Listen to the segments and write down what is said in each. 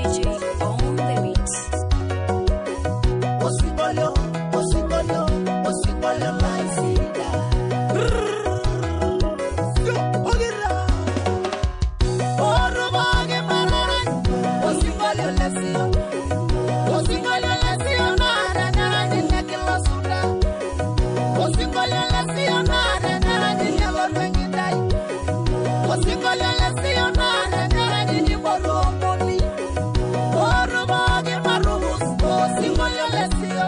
JJ on the beats. Osingolio, maisida. Orubage mararan, osingolio lesio. Osingolio lesio nara dinle kila suda. Osingolio lesio nara dinle borwengidai. Osingolio lesio nara dinle borwongoni. Orubage marubus, osingolio lesio.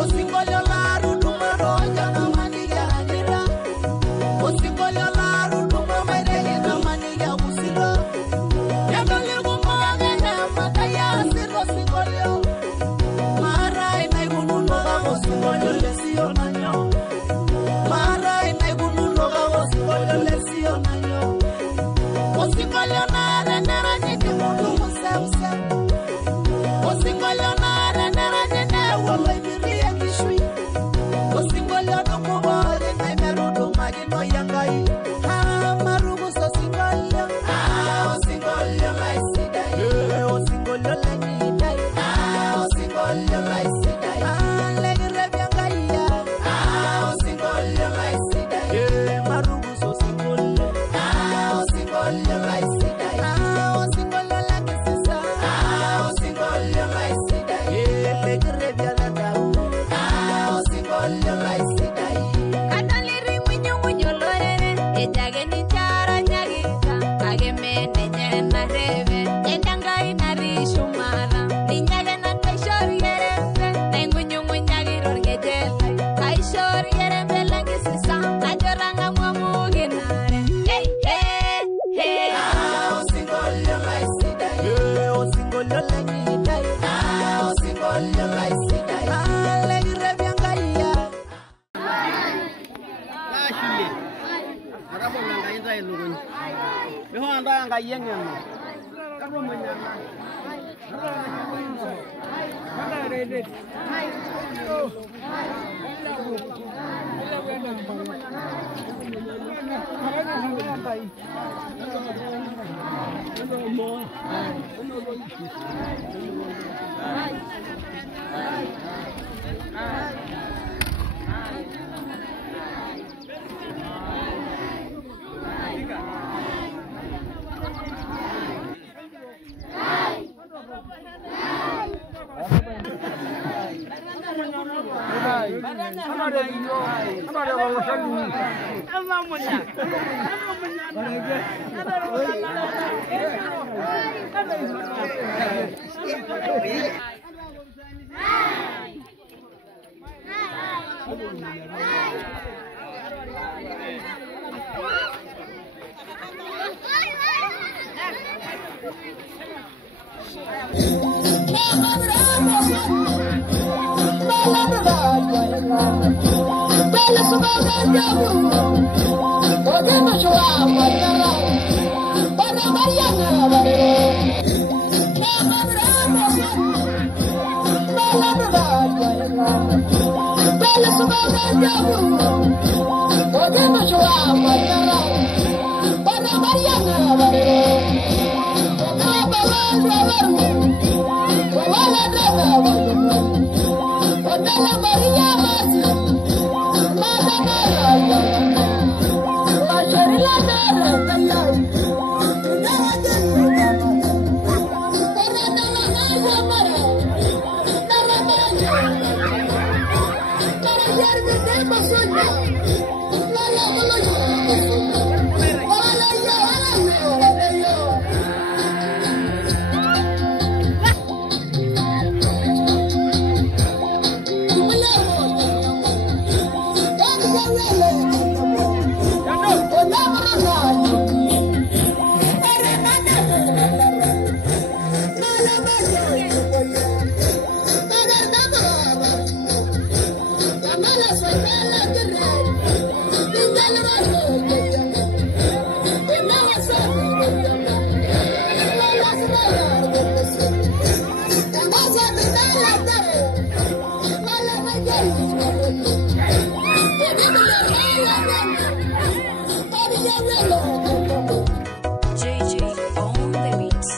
Osingolio laru numero jana maniga anira. Osingolio laru numero mairegi na maniga usira. Yagaligu magana mataya siro singolio. Marai na igununo ga osingolio lesio nanyo. Marai na igununo ga osingolio lesio nanyo. Osingolio nara nyiti mundu musausa. Osingolio nara nyene wala ibiria kishui. Osingolio nukubole na imerudu magino yangai. Marugu osingolio. Osingolio maisida. Osingolio lenidai. Osingolio maisida. Legirebiangaya. Osingolio maisida. Marugu osingolio. Osingolio maisida. Osingolio legisisa. Osingolio maisida. Legirebiangaya. Osingolio maisida. Kadaliri munyo lorere, ejage ni chara nyagita, agemene nyena reve, endangai narishu mara, ninyage na taishori yerembe, nengunyo nyagiro ngejela, taishori yerembe langi sisa, najoranga mwamugi nare, hey hey hey. Osingolio maisida. Osingolio lenidai. Osingolio maisida. Legirebiangaya. Shule. Arabu ngangaita ilugun. Biho anda ngayenge no. Karo manyana. Kada rede. JJ on the beats.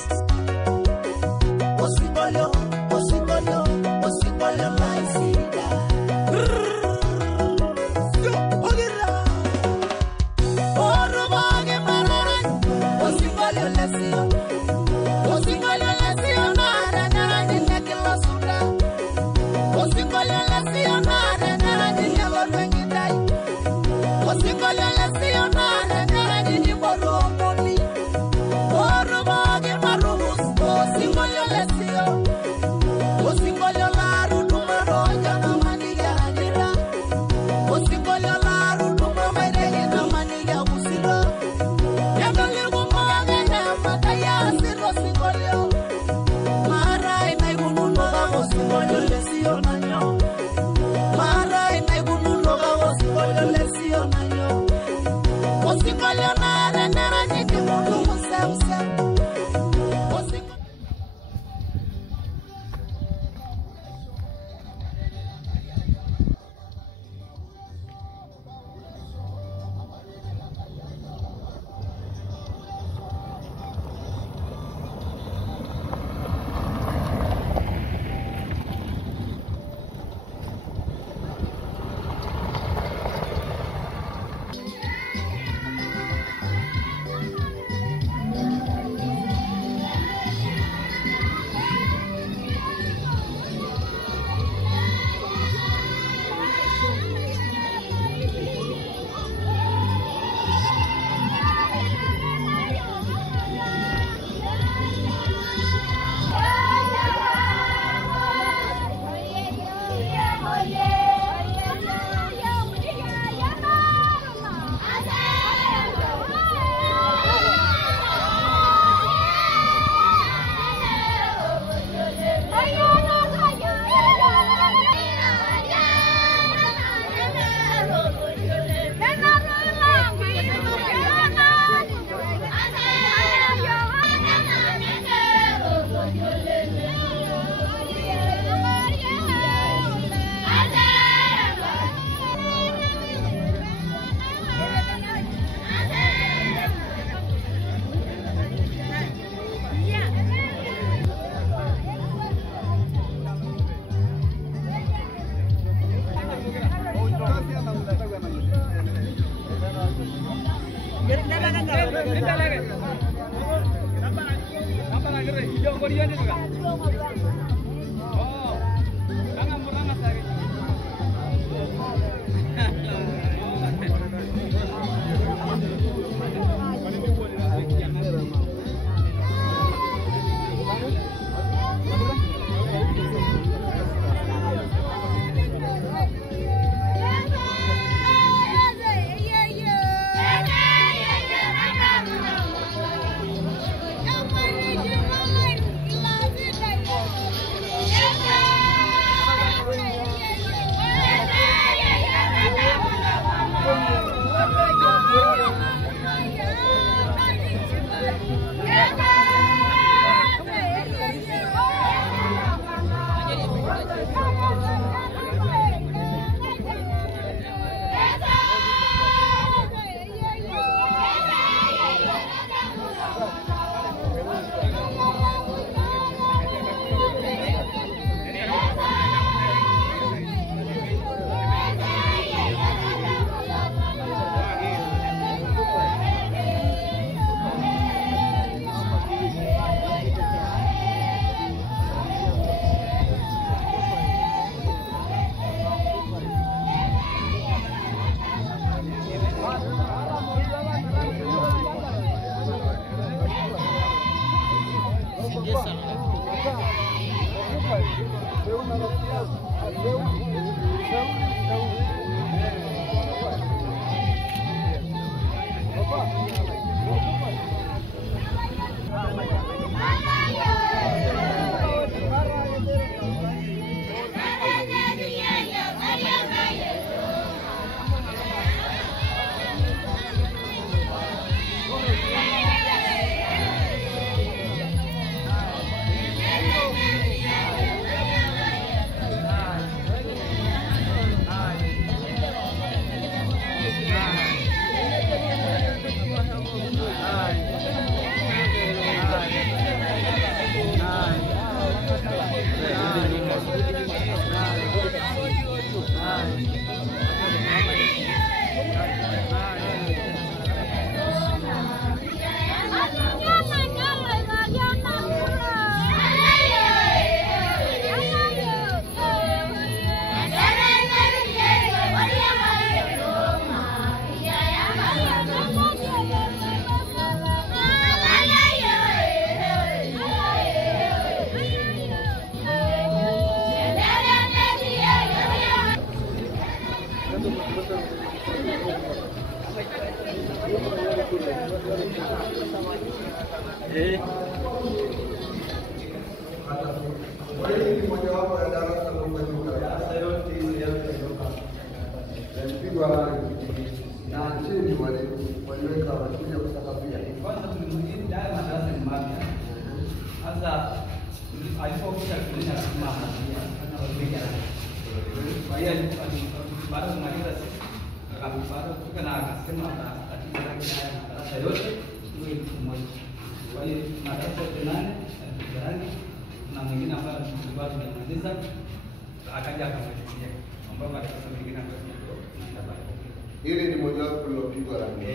Hili ni mojawapo lilopigwa rangi.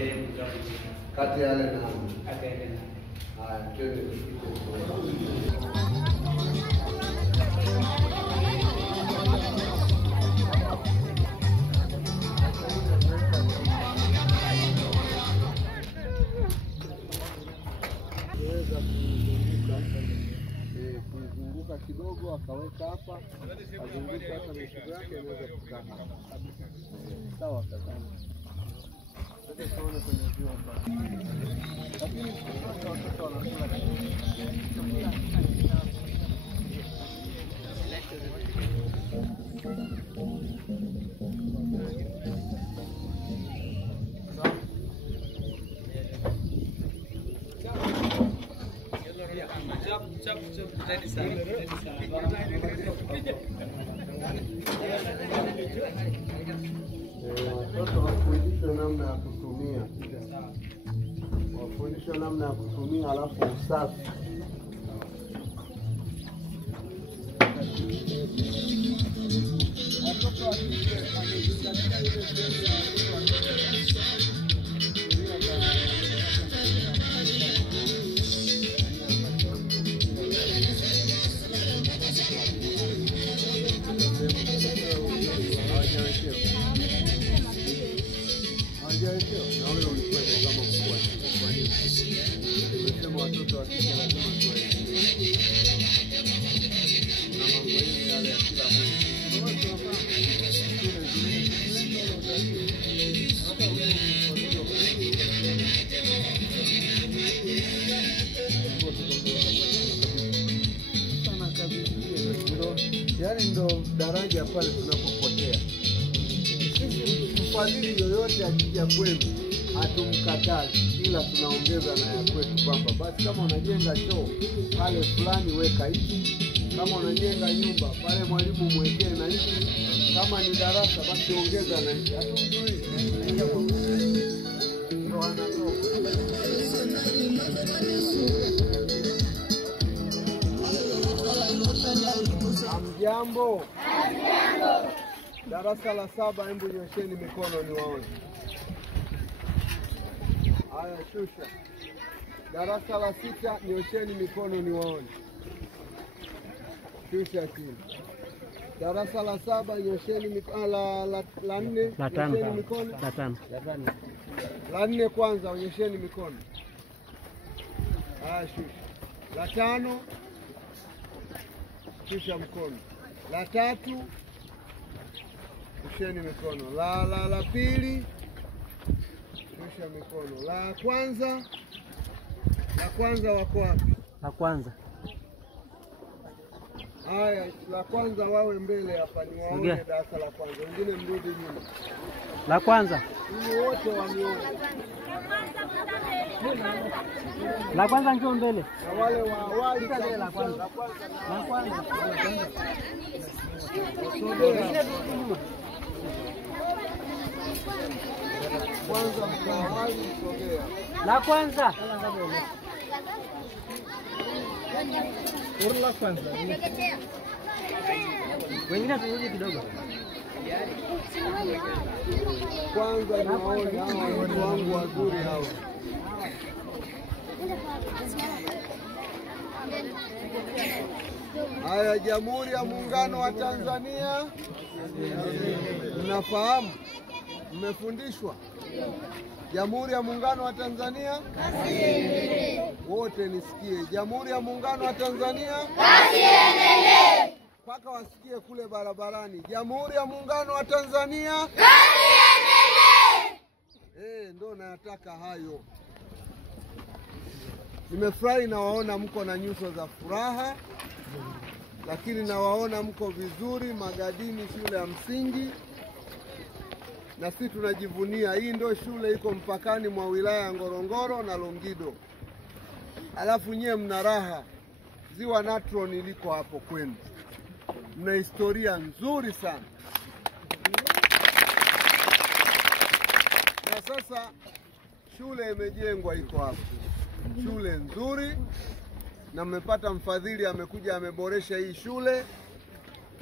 Kati ya yale na haya twende kuzunguka kidogo akaweka hapa, azunguka hata mishigo yake inaweza kukaa hapa. Sawa kabisa. Sasa tuone kwenye vyombo. Lakini watoto wanakula watoto wafundishwe namna ya kutumia, wafundishwe namna ya kutumia, alafu usafi. Watoto wakizingatia ile Na wewe ulikuwa kama mkuu wa shule. Kwa nini? Umesema watoto wa kike lazima tuwaelimishe. Na mambo hili yale ya kila mwezi. Yaani ndo daraja pale tunapopotea. Sisi mfadhili yoyote akija kwenu hatumkatazi, ila tunaongeza na ya kwetu kwamba basi kama unajenga choo pale fulani weka hiki, kama unajenga nyumba pale mwalimu mwekee na hiki, kama ni darasa basi ongeza na hiki. Hatumjui. Ndo anatoka. Jambo. Darasa la 7, hebu nyosheni mikono niwaone. Haya, shusha. Darasa la 6, nyosheni mikono niwaone. Shusha chini. Darasa la 7, nyosheni mikono. La 4, nyosheni mikono. La 4 kwanza, nyosheni mikono. Haya, shusha. La 5, shusha mkono. La 3, shusheni mikono. La pili, shusha mikono. La kwanza wako wapi? La kwanza. Haya, la kwanza wawe mbele hapa niwaone darasa la kwanza. Wengine mrudi nyuma. La kwanza. Ili wote wanione. La kwanza njoo mbele. Na wale wa awali la kwanza. La kwanza. Kwanza mkawali sogea. La kwanza. La kwanza. Wengine turudi kidogo. Kwanza niwaone hawa watu wangu wazuri hawa. Haya, Jamhuri ya Muungano wa Tanzania. Mnafahamu? Mmefundishwa? Jamhuri ya Muungano wa Tanzania. Wote nisikie. Jamhuri ya Muungano wa Tanzania. Kazi iendelee. Mpaka wasikie kule barabarani. Jamhuri ya Muungano wa Tanzania. Kazi iendelee. Ndo nataka hayo. Nimefurahi na waona mko na nyuso za furaha. Lakini nawaona mko vizuri Magadini shule ya msingi. Na sisi tunajivunia hii ndio shule iko mpakani mwa wilaya ya Ngorongoro na Longido. Alafu nyewe mna raha. Ziwa Natron liko hapo kwenu. Mna historia nzuri sana. Na sasa shule imejengwa iko hapo. Shule nzuri. Na mmepata mfadhili amekuja ameboresha hii shule,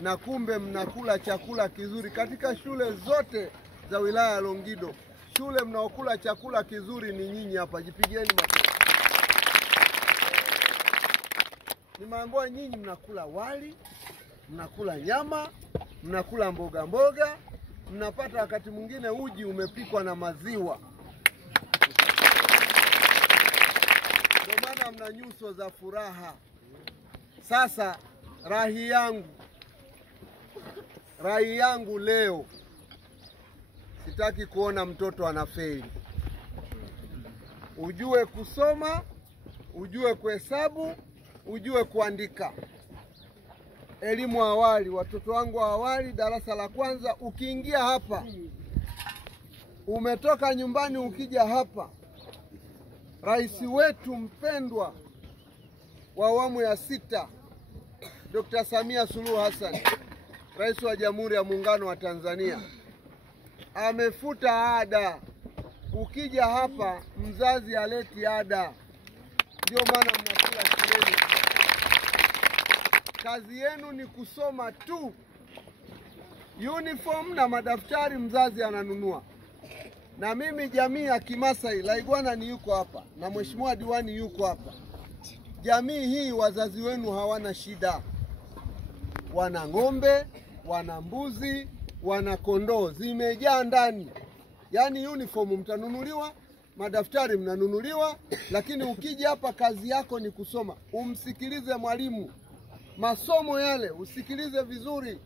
na kumbe mnakula chakula kizuri katika shule zote za wilaya ya Longido. Shule mnaokula chakula kizuri ni nyinyi hapa, jipigieni makofi. Nimeambiwa nyinyi mnakula wali, mnakula nyama, mnakula mboga mboga, mnapata wakati mwingine uji umepikwa na maziwa. Ndio maana mna nyuso za furaha. Sasa rai yangu leo, sitaki kuona mtoto anafeli. Ujue kusoma, ujue kuhesabu, ujue kuandika. Elimu awali, watoto wangu wa awali darasa la kwanza, ukiingia hapa, umetoka nyumbani ukija hapa, Rais wetu mpendwa wa awamu ya 6 Dr. Samia Suluhu Hassan, Rais wa Jamhuri ya Muungano wa Tanzania, amefuta ada. Ukija hapa mzazi aleti ada. Ndio maana mnakula shuleni. Kazi yenu ni kusoma tu. Uniform na madaftari mzazi ananunua. Na mimi jamii ya Kimasai, Laigwana ni yuko hapa na Mheshimiwa Diwani yuko hapa. Jamii hii wazazi wenu hawana shida. Wana ng'ombe, wana mbuzi, wana kondoo, zimejaa ndani. Yaani uniform mtanunuliwa, madaftari mnanunuliwa, lakini ukija hapa kazi yako ni kusoma. Umsikilize mwalimu. Masomo yale usikilize vizuri.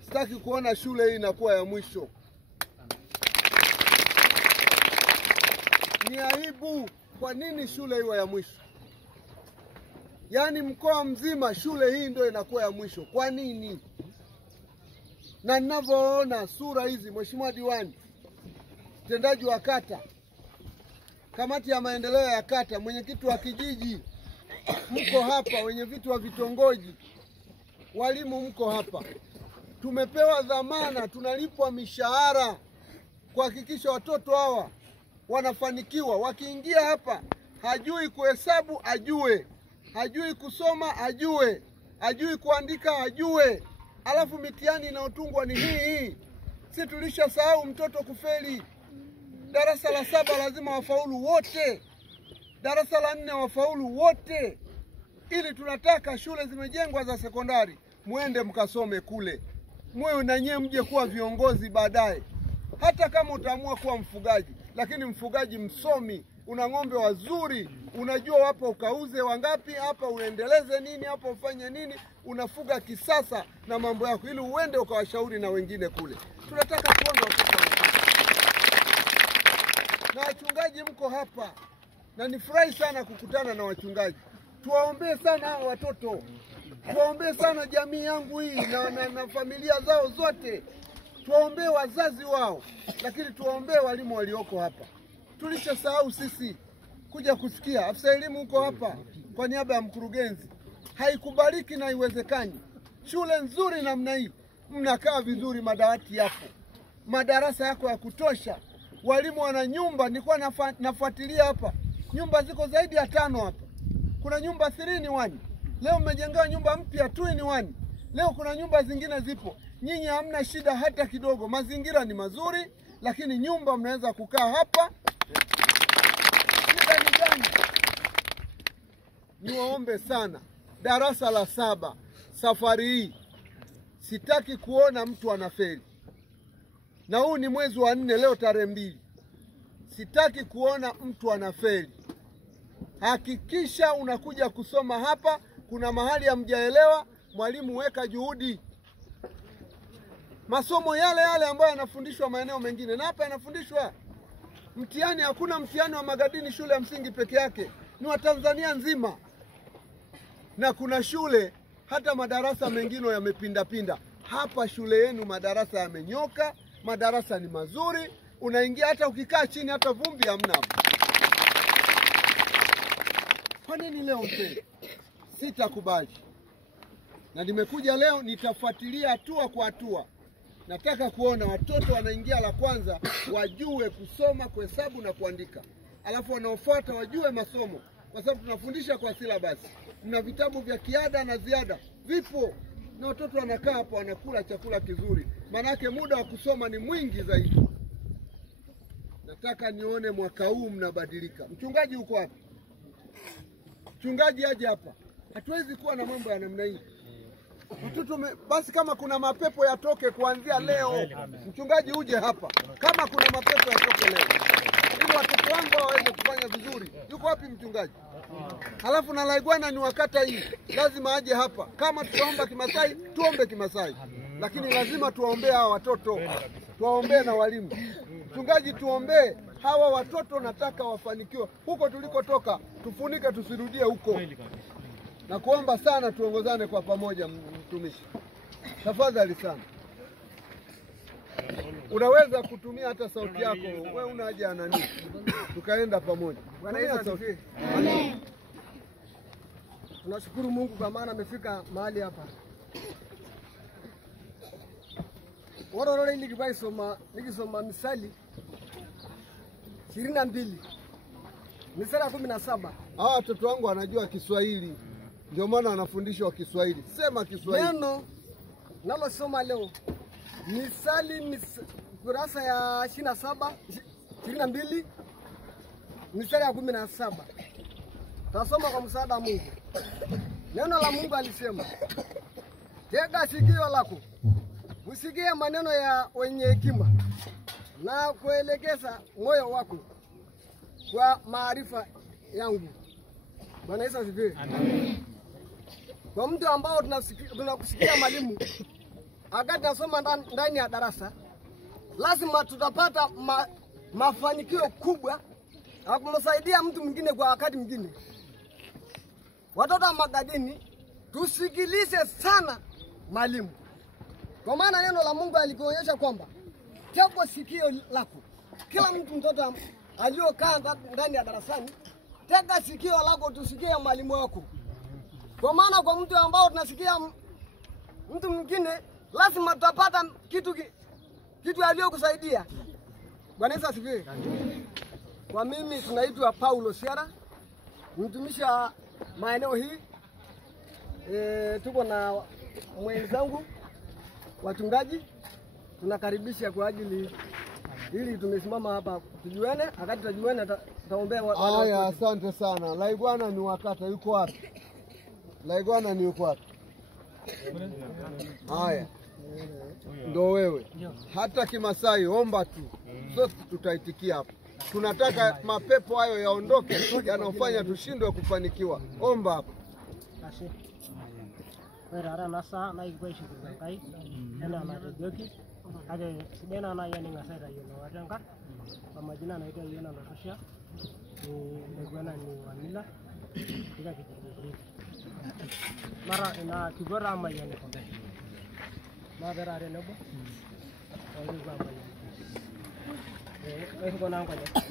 Sitaki kuona shule hii inakuwa ya mwisho. Ni aibu. Kwa nini shule iwe ya mwisho? Yaani mkoa mzima shule hii ndio inakuwa ya mwisho. Kwa nini? Na ninavyoona sura hizi, Mheshimiwa Diwani, mtendaji wa kata, kamati ya maendeleo ya kata, mwenyekiti wa kijiji, mko hapa, wenye vitu wa vitongoji, walimu mko hapa. Tumepewa dhamana, tunalipwa mishahara kuhakikisha watoto hawa wanafanikiwa. Wakiingia hapa, hajui kuhesabu ajue, hajui kusoma ajue, hajui kuandika ajue. Alafu mitihani inaotungwa ni hii. Si tulishasahau mtoto kufeli. Darasa la 7 lazima wafaulu wote. Darasa la 4 wafaulu wote. Ili tunataka shule zimejengwa za sekondari, muende mkasome kule. Mwe na nyie mje kuwa viongozi baadaye. Hata kama utaamua kuwa mfugaji, lakini mfugaji msomi, una ng'ombe wazuri, unajua wapo ukauze wangapi, hapa uendeleze nini, hapa ufanye nini, unafuga kisasa na mambo yako, ili uende ukawashauri na wengine kule. Tunataka tuone watoto na wachungaji mko hapa, na nifurahi sana kukutana na wachungaji. Tuwaombee sana hao watoto, tuwaombee sana jamii yangu hii na familia zao zote, tuwaombee wazazi wao, lakini tuwaombee walimu walioko hapa. Tulishasahau sisi kuja kusikia. Afisa elimu uko hapa kwa niaba ya mkurugenzi. Haikubaliki na haiwezekani. Shule nzuri namna hii, mnakaa vizuri, madawati yapo, madarasa yako ya kutosha, walimu wana nyumba. Nilikuwa nafuatilia hapa, nyumba ziko zaidi ya 5 hapa. Kuna nyumba 3-in-1. Leo mmejengewa nyumba mpya 2-in-1. Leo kuna nyumba zingine zipo. Nyinyi hamna shida hata kidogo. Mazingira ni mazuri, lakini nyumba mnaweza kukaa hapa. Shida ni gani? Niwaombe sana, darasa la 7 safari hii sitaki kuona mtu anafeli. Na huu ni mwezi wa 4, leo tarehe 2. Sitaki kuona mtu anafeli. Hakikisha unakuja kusoma hapa. Kuna mahali hamjaelewa, mwalimu weka juhudi. Masomo yale yale ambayo yanafundishwa maeneo mengine, na hapa yanafundishwa. Mtihani, hakuna mtihani wa Magadini shule ya msingi peke yake, ni wa Tanzania nzima. Na kuna shule hata madarasa mengine yamepinda. Hapa shule yenu madarasa yamenyoka, madarasa ni mazuri. Unaingia hata ukikaa chini hata vumbi hamna hapa. Kwa nini leo mpe? Sitakubali. Na nimekuja leo, nitafuatilia hatua kwa hatua. Nataka kuona watoto wanaingia la kwanza wajue kusoma, kuhesabu na kuandika. Alafu wanaofuata wajue masomo, kwa sababu tunafundisha kwa syllabus. Mna vitabu vya kiada na ziada vipo, na watoto wanakaa hapa wanakula chakula kizuri. Manake muda wa kusoma ni mwingi zaidi. Nataka nione mwaka huu mnabadilika. Mchungaji uko hapa? Mchungaji aje hapa. Hatuwezi kuwa na mambo ya namna hii. Watoto basi, kama kuna mapepo yatoke kuanzia leo. Mchungaji uje hapa, kama kuna mapepo yatoke leo, ili watoto wangu waweze kufanya vizuri. Yuko wapi mchungaji? Halafu na Laigwana ni wakata hii, lazima aje hapa. Kama tutaomba Kimasai, tuombe Kimasai, lakini lazima tuwaombee hawa watoto, tuwaombee na walimu. Mchungaji, tuombee hawa watoto, nataka wafanikiwe. Huko tulikotoka tufunike, tusirudie huko. Na kuomba sana tuongozane kwa pamoja. Mtumishi, tafadhali sana, unaweza kutumia hata sauti yako. Wewe una haja ya nani? Tukaenda pamoja. Bwana Yesu asifiwe. Amen. Tunashukuru Mungu kwa maana amefika mahali hapa. Warorore nikisoma Misali 22 Misali 17. Hawa watoto wangu wanajua Kiswahili, ndio maana wanafundishwa Kiswahili. Sema Kiswahili. Neno nalosoma leo Misali kurasa ya 22 Misali ya 17. Tasoma kwa msaada wa Mungu. Neno la Mungu alisema, tega sikio lako usikie maneno ya wenye hekima, na kuelekeza moyo wako kwa maarifa yangu. Bwana Yesu asifiwe. Kwa mtu ambao tunakusikia mwalimu akati nasoma ndani ya darasa, lazima tutapata mafanikio kubwa na kumsaidia mtu mwingine kwa wakati mwingine. Watoto wa Magadini, tusikilize sana mwalimu. Kwa maana neno la Mungu alikuonyesha kwamba tega sikio lako. Kila mtoto aliyokaa ndani ya darasani, tega sikio lako tusikie mwalimu wako. Kwa maana kwa mtu ambao tunasikia mtu mwingine, lazima tutapata kitu aliyokusaidia. Bwana Yesu asifiwe. Kwa mimi tunaitwa Paulo Siara, mtumishi wa maeneo hii. Tuko na mwenzangu wachungaji, tunakaribisha kwa ajili ili tumesimama hapa tujuane, akati tujuane taombea Haya, asante sana. Laibwana ni wakata yuko wapi? Laibwana ni yuko wapi? Haya. Ndo wewe. Hata Kimasai omba tu. Sote tutaitikia hapa. Tunataka mapepo hayo yaondoke yanofanya tushindwe kufanikiwa. Omba hapa. Werara nasa na ikweshi kuzakai ena na rejoki ade sidena na yani ngasera yono watenga kwa majina naitwa Yona Ndotosha ni legwana ni Wanila ila kijiji mara ina kigora mayani kwa mabera re nebo kwa mayani wewe kuna ngoja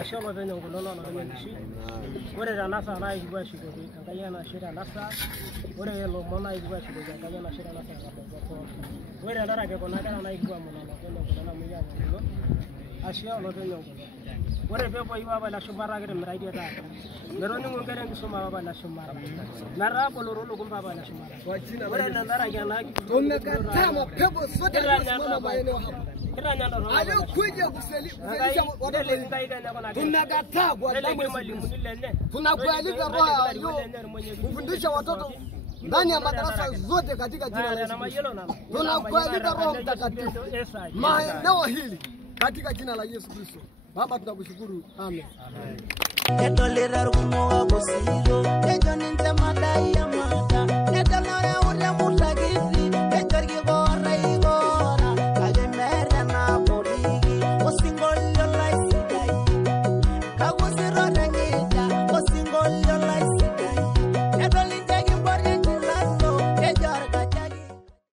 ashoma venye ngolono na venye shi ore ranasa na ikwa shi kwa kayana shira nasa ore lo mona ikwa shi kwa kayana shira nasa kwa ore ndara ke kona kana na ikwa mona na kuna muya ngo ashia lo venye ngolo ore pepo iwa bala shumara ke mraidi ta meroni ngongere ngisoma baba na shumara nara boloro lo kumba baba na shumara kwa jina ore ndara ke na tumekataa mapepo sote tunasimama maeneo hapa. Alikuja kuselisha watoto. Tunakataa kwa damu ya Yesu. Tunakualika roho kufundisha watoto ndani ya madarasa zote katika jina la Yesu. Tunakualika Roho Mtakatifu maeneo hili katika jina la Yesu Kristo. Baba tunakushukuru. Amen. Etolera rumo wabosiro, ejo ninze madai ya mata, etolera ure mulagisi.